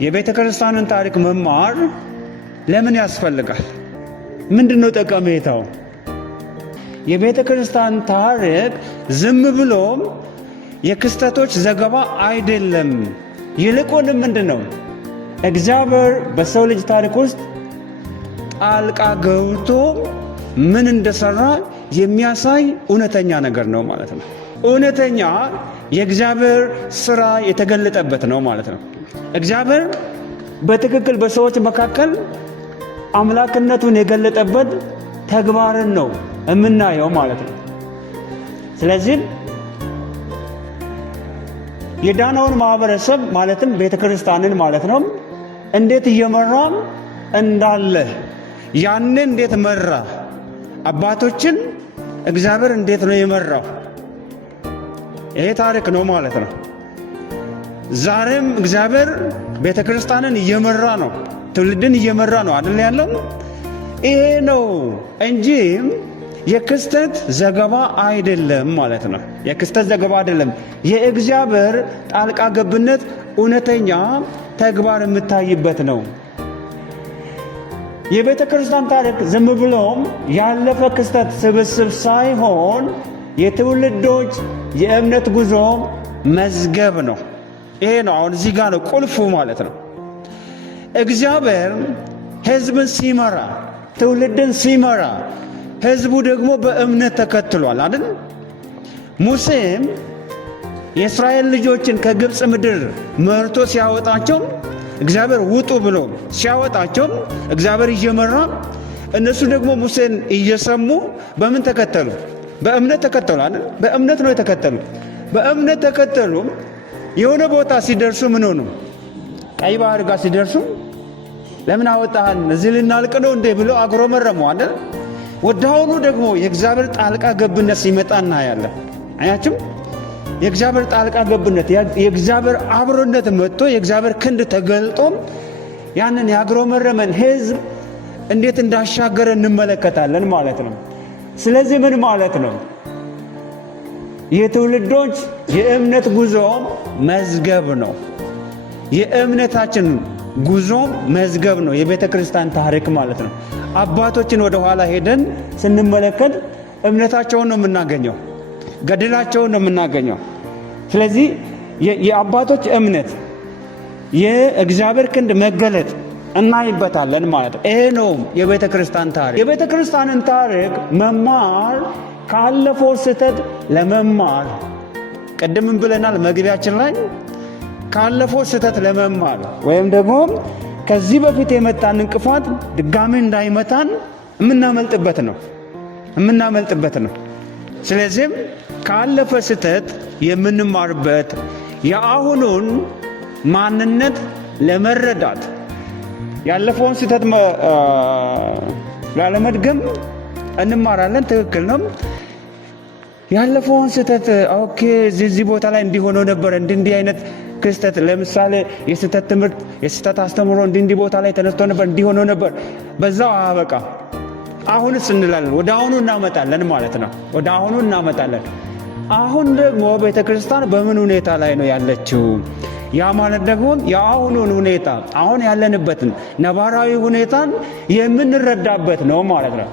የቤተ ክርስቲያንን ታሪክ መማር ለምን ያስፈልጋል? ምንድነው ጠቀሜታው? የቤተ ክርስቲያን ታሪክ ዝም ብሎም የክስተቶች ዘገባ አይደለም። ይልቁንም ምንድነው እግዚአብሔር በሰው ልጅ ታሪክ ውስጥ ጣልቃ ገብቶ ምን እንደሰራ የሚያሳይ እውነተኛ ነገር ነው ማለት ነው። እውነተኛ የእግዚአብሔር ሥራ የተገለጠበት ነው ማለት ነው። እግዚአብሔር በትክክል በሰዎች መካከል አምላክነቱን የገለጠበት ተግባርን ነው የምናየው ማለት ነው። ስለዚህ የዳነውን ማህበረሰብ ማለትም ቤተክርስቲያንን ማለት ነው እንዴት እየመራም እንዳለ ያንን እንዴት መራ፣ አባቶችን እግዚአብሔር እንዴት ነው የመራው፣ ይሄ ታሪክ ነው ማለት ነው። ዛሬም እግዚአብሔር ቤተክርስቲያንን እየመራ ነው፣ ትውልድን እየመራ ነው አይደል ያለው? ይሄ ነው እንጂ የክስተት ዘገባ አይደለም ማለት ነው። የክስተት ዘገባ አይደለም። የእግዚአብሔር ጣልቃ ገብነት እውነተኛ ተግባር የምታይበት ነው። የቤተ ክርስቲያን ታሪክ ዝም ብሎም ያለፈ ክስተት ስብስብ ሳይሆን የትውልዶች የእምነት ጉዞ መዝገብ ነው። ይሄ ነው አሁን እዚህ ጋር ነው ቁልፉ ማለት ነው። እግዚአብሔር ሕዝብን ሲመራ፣ ትውልድን ሲመራ፣ ሕዝቡ ደግሞ በእምነት ተከትሏል አይደል? ሙሴም የእስራኤል ልጆችን ከግብፅ ምድር መርቶ ሲያወጣቸው እግዚአብሔር ውጡ ብሎ ሲያወጣቸው እግዚአብሔር እየመራ እነሱ ደግሞ ሙሴን እየሰሙ በምን ተከተሉ? በእምነት ተከተሉ አይደል? በእምነት ነው የተከተሉ። በእምነት ተከተሉ። የሆነ ቦታ ሲደርሱ ምን ሆኑ? ቀይ ባህር ጋር ሲደርሱ ለምን አወጣህን? እዚህ ልናልቅ ነው እንዴ ብሎ አጉረመረሙ አይደል? ወዲያውኑ ደግሞ የእግዚአብሔር ጣልቃ ገብነት ሲመጣ እናያለን። አያችሁ? የእግዚአብሔር ጣልቃ ገብነት፣ የእግዚአብሔር አብሮነት መጥቶ የእግዚአብሔር ክንድ ተገልጦ ያንን ያጉረመረመን ሕዝብ እንዴት እንዳሻገረ እንመለከታለን ማለት ነው። ስለዚህ ምን ማለት ነው? የትውልዶች የእምነት ጉዞ መዝገብ ነው። የእምነታችን ጉዞ መዝገብ ነው የቤተ ክርስቲያን ታሪክ ማለት ነው። አባቶችን ወደ ኋላ ሄደን ስንመለከት እምነታቸውን ነው የምናገኘው፣ ገድላቸውን ነው የምናገኘው። ስለዚህ የአባቶች እምነት የእግዚአብሔር ክንድ መገለጥ እናይበታለን ማለት ነው። ይሄ ነው የቤተ ክርስቲያን ታሪክ። የቤተ ክርስቲያንን ታሪክ መማር ካለፈው ስህተት ለመማር ቅድምም ብለናል መግቢያችን ላይ ካለፈው ስህተት ለመማር ወይም ደግሞ ከዚህ በፊት የመጣን እንቅፋት ድጋሚ እንዳይመታን የምናመልጥበት ነው። ስለዚህም ካለፈ ስህተት የምንማርበት የአሁኑን ማንነት ለመረዳት ያለፈውን ስህተት ላለመድገም እንማራለን። ትክክል ነው። ያለፈውን ስህተት ኦኬ፣ እዚህ ቦታ ላይ እንዲሆነው ነበር፣ እንዲህ አይነት ክስተት ለምሳሌ የስህተት ትምህርት፣ የስህተት አስተምሮ እንዲህ ቦታ ላይ ተነስቶ ነበር፣ እንዲሆነው ነበር። በዛው አበቃ። አሁንስ እንላለን፣ ወደ አሁኑ እናመጣለን ማለት ነው። ወደ አሁኑ እናመጣለን። አሁን ደግሞ ቤተ ክርስቲያን በምን ሁኔታ ላይ ነው ያለችው? ያ ማለት ደግሞ የአሁኑን ሁኔታ አሁን ያለንበትን ነባራዊ ሁኔታን የምንረዳበት ነው ማለት ነው።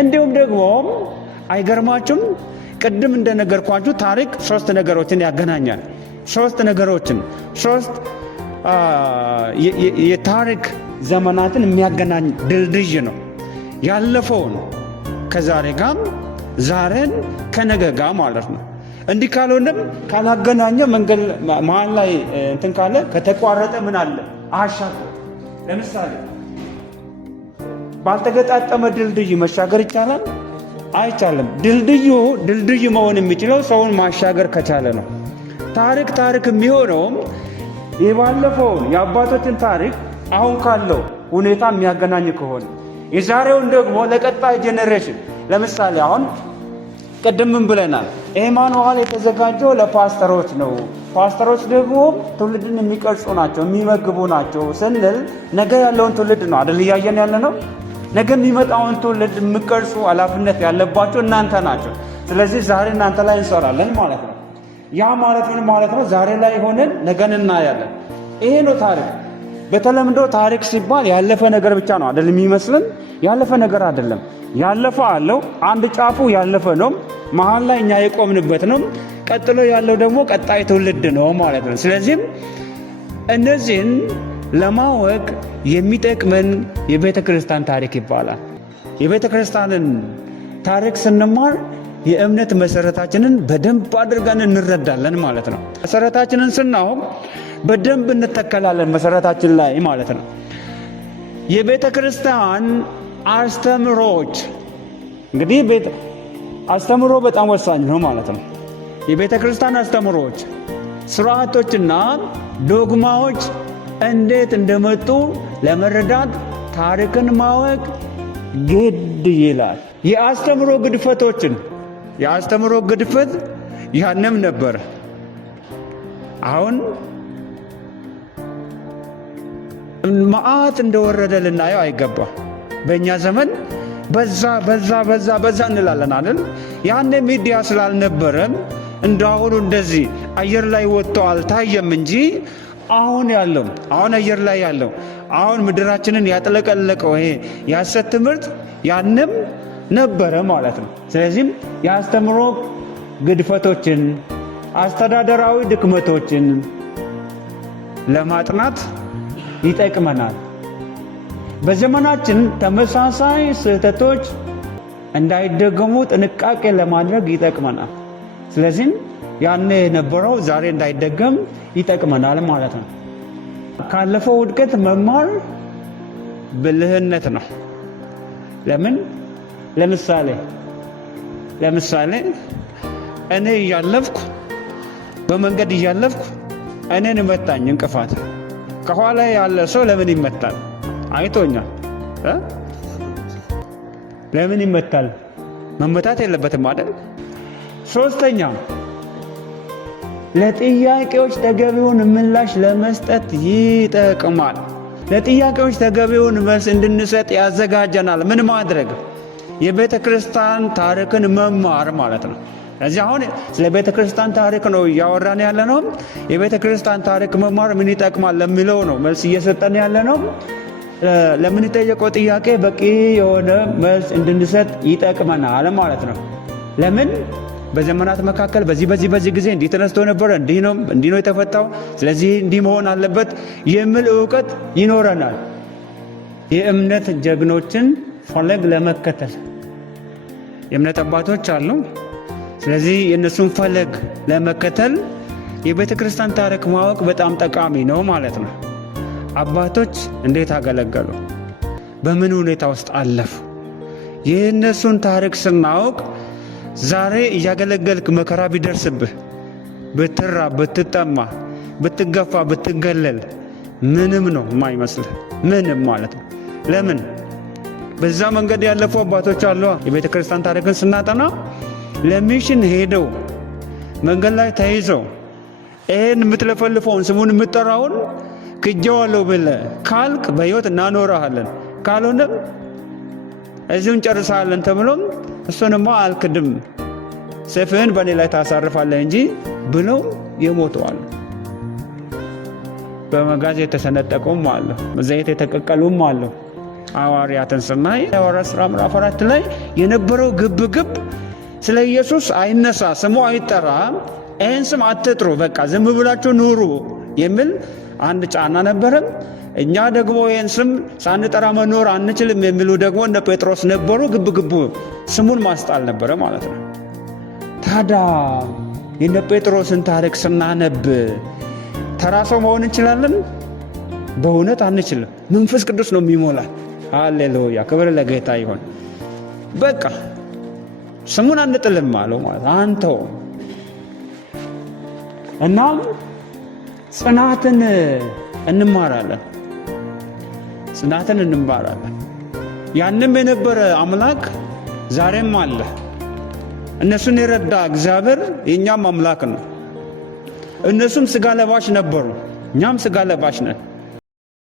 እንዲሁም ደግሞ አይገርማችሁም? ቅድም እንደነገርኳችሁ ታሪክ ሶስት ነገሮችን ያገናኛል። ሶስት ነገሮችን የታሪክ ዘመናትን የሚያገናኝ ድልድይ ነው። ያለፈውን ከዛሬ ጋር፣ ዛሬን ከነገ ጋር ማለት ነው። እንዲህ ካልሆነም ካላገናኘ መንገድ መሀል ላይ እንትን ካለ ከተቋረጠ ምን አለ አሻገር። ለምሳሌ ባልተገጣጠመ ድልድይ መሻገር ይቻላል? አይቻልም። ድልድዩ መሆን የሚችለው ሰውን ማሻገር ከቻለ ነው። ታሪክ የሚሆነውም የባለፈውን የአባቶችን ታሪክ አሁን ካለው ሁኔታ የሚያገናኝ ከሆነ የዛሬውን ደግሞ ለቀጣይ ጄኔሬሽን ለምሳሌ አሁን ቅድምም ብለናል ይሄ ማኑዋል የተዘጋጀው ለፓስተሮች ነው። ፓስተሮች ደግሞ ትውልድን የሚቀርጹ ናቸው፣ የሚመግቡ ናቸው ስንል ነገ ያለውን ትውልድ ነው አይደል እያየን ያለ ነው። ነገ የሚመጣውን ትውልድ የሚቀርጹ ኃላፊነት ያለባቸው እናንተ ናቸው። ስለዚህ ዛሬ እናንተ ላይ እንሰራለን ማለት ነው። ያ ማለት ምን ማለት ነው? ዛሬ ላይ ሆነን ነገን እናያለን። ይሄ ነው ታሪክ። በተለምዶ ታሪክ ሲባል ያለፈ ነገር ብቻ ነው አይደል የሚመስልን? ያለፈ ነገር አይደለም። ያለፈ አለው። አንድ ጫፉ ያለፈ ነው፣ መሃል ላይ እኛ የቆምንበት ነው። ቀጥሎ ያለው ደግሞ ቀጣይ ትውልድ ነው ማለት ነው። ስለዚህም እነዚህን ለማወቅ የሚጠቅመን የቤተ ክርስቲያን ታሪክ ይባላል። የቤተ ክርስቲያንን ታሪክ ስንማር የእምነት መሰረታችንን በደንብ አድርገን እንረዳለን ማለት ነው። መሰረታችንን ስናውቅ በደንብ እንተከላለን መሰረታችን ላይ ማለት ነው። የቤተ ክርስቲያን አስተምሮች እንግዲህ አስተምሮ በጣም ወሳኝ ነው ማለት ነው። የቤተ ክርስቲያን አስተምሮች፣ ስርዓቶችና ዶግማዎች እንዴት እንደመጡ ለመረዳት ታሪክን ማወቅ ግድ ይላል። የአስተምሮ ግድፈት ያንም ነበር። አሁን መዓት እንደወረደ ልናየው አይገባም። በእኛ ዘመን በዛ እንላለን አይደል? ያኔ ሚዲያ ስላልነበረም እንዳሁኑ እንደዚህ አየር ላይ ወጥቶ አልታየም እንጂ አሁን አየር ላይ ያለው አሁን ምድራችንን ያጥለቀለቀው ይሄ የሐሰት ትምህርት ያንም ነበረ ማለት ነው። ስለዚህም የአስተምሮ ግድፈቶችን፣ አስተዳደራዊ ድክመቶችን ለማጥናት ይጠቅመናል። በዘመናችን ተመሳሳይ ስህተቶች እንዳይደገሙ ጥንቃቄ ለማድረግ ይጠቅመናል። ስለዚህም ያኔ የነበረው ዛሬ እንዳይደገም ይጠቅመናል ማለት ነው። ካለፈው ውድቀት መማር ብልህነት ነው። ለምን? ለምሳሌ እኔ በመንገድ እያለፍኩ እኔን መታኝ እንቅፋት። ከኋላ ያለ ሰው ለምን ይመታል? አይቶኛል። ለምን ይመታል? መመታት የለበትም አይደል? ሶስተኛ፣ ለጥያቄዎች ተገቢውን ምላሽ ለመስጠት ይጠቅማል። ለጥያቄዎች ተገቢውን መልስ እንድንሰጥ ያዘጋጀናል። ምን ማድረግ? የቤተ ክርስቲያን ታሪክን መማር ማለት ነው። እዚህ አሁን ስለ ቤተ ክርስቲያን ታሪክ ነው እያወራን ያለ ነው። የቤተ ክርስቲያን ታሪክ መማር ምን ይጠቅማል ለሚለው ነው መልስ እየሰጠን ያለ ነው። ለምንጠየቀው ጥያቄ በቂ የሆነ መልስ እንድንሰጥ ይጠቅመናል ማለት ነው። ለምን? በዘመናት መካከል በዚህ ጊዜ እንዲህ ተነስቶ ነበረ፣ እንዲህ ነው የተፈታው፣ ስለዚህ እንዲህ መሆን አለበት የሚል እውቀት ይኖረናል። የእምነት ጀግኖችን ፈለግ ለመከተል የእምነት አባቶች አሉ። ስለዚህ የእነሱን ፈለግ ለመከተል የቤተ ክርስቲያን ታሪክ ማወቅ በጣም ጠቃሚ ነው ማለት ነው። አባቶች እንዴት አገለገሉ? በምን ሁኔታ ውስጥ አለፉ? የእነሱን ታሪክ ስናውቅ ዛሬ እያገለገልክ መከራ ቢደርስብህ፣ ብትራብ፣ ብትጠማ፣ ብትገፋ፣ ብትገለል ምንም ነው የማይመስልህ። ምንም ማለት ነው። ለምን? በዛ መንገድ ያለፉ አባቶች አሉ። የቤተ ክርስቲያን ታሪክን ስናጠና ለሚሽን ሄደው መንገድ ላይ ተይዘው ይህን የምትለፈልፈውን ስሙን የምትጠራውን ክጀዋለሁ ብለህ ካልክ በሕይወት እናኖረሃለን፣ ካልሆነም እዚሁን ጨርሳለን ተብሎም እሱንማ አልክድም፣ ሰይፍህን በእኔ ላይ ታሳርፋለህ እንጂ ብለው የሞተዋል። በመጋዝ የተሰነጠቁም አሉ፣ ዘይት የተቀቀሉም አሉ። ሐዋርያትን ስናይ ሐዋርያት ሥራ ምዕራፍ 4 ላይ የነበረው ግብግብ ስለ ኢየሱስ አይነሳ፣ ስሙ አይጠራ፣ ይህን ስም አትጥሩ፣ በቃ ዝም ብላችሁ ኑሩ የሚል አንድ ጫና ነበረም። እኛ ደግሞ ይህን ስም ሳንጠራ መኖር አንችልም የሚሉ ደግሞ እነ ጴጥሮስ ነበሩ። ግብግቡ ስሙን ማስጣል ነበረ ማለት ነው። ታዲያ የነ ጴጥሮስን ታሪክ ስናነብ ተራ ሰው መሆን እንችላለን? በእውነት አንችልም። መንፈስ ቅዱስ ነው የሚሞላል። ሃሌሉያ፣ ክብር ለጌታ ይሆን። በቃ ስሙን አንጥልም አለው ማለት አንተው። እናም ጽናትን እንማራለን። ያንም የነበረ አምላክ ዛሬም አለ። እነሱን የረዳ እግዚአብሔር የእኛም አምላክ ነው። እነሱም ሥጋ ለባሽ ነበሩ፣ እኛም ሥጋ ለባሽ ነን።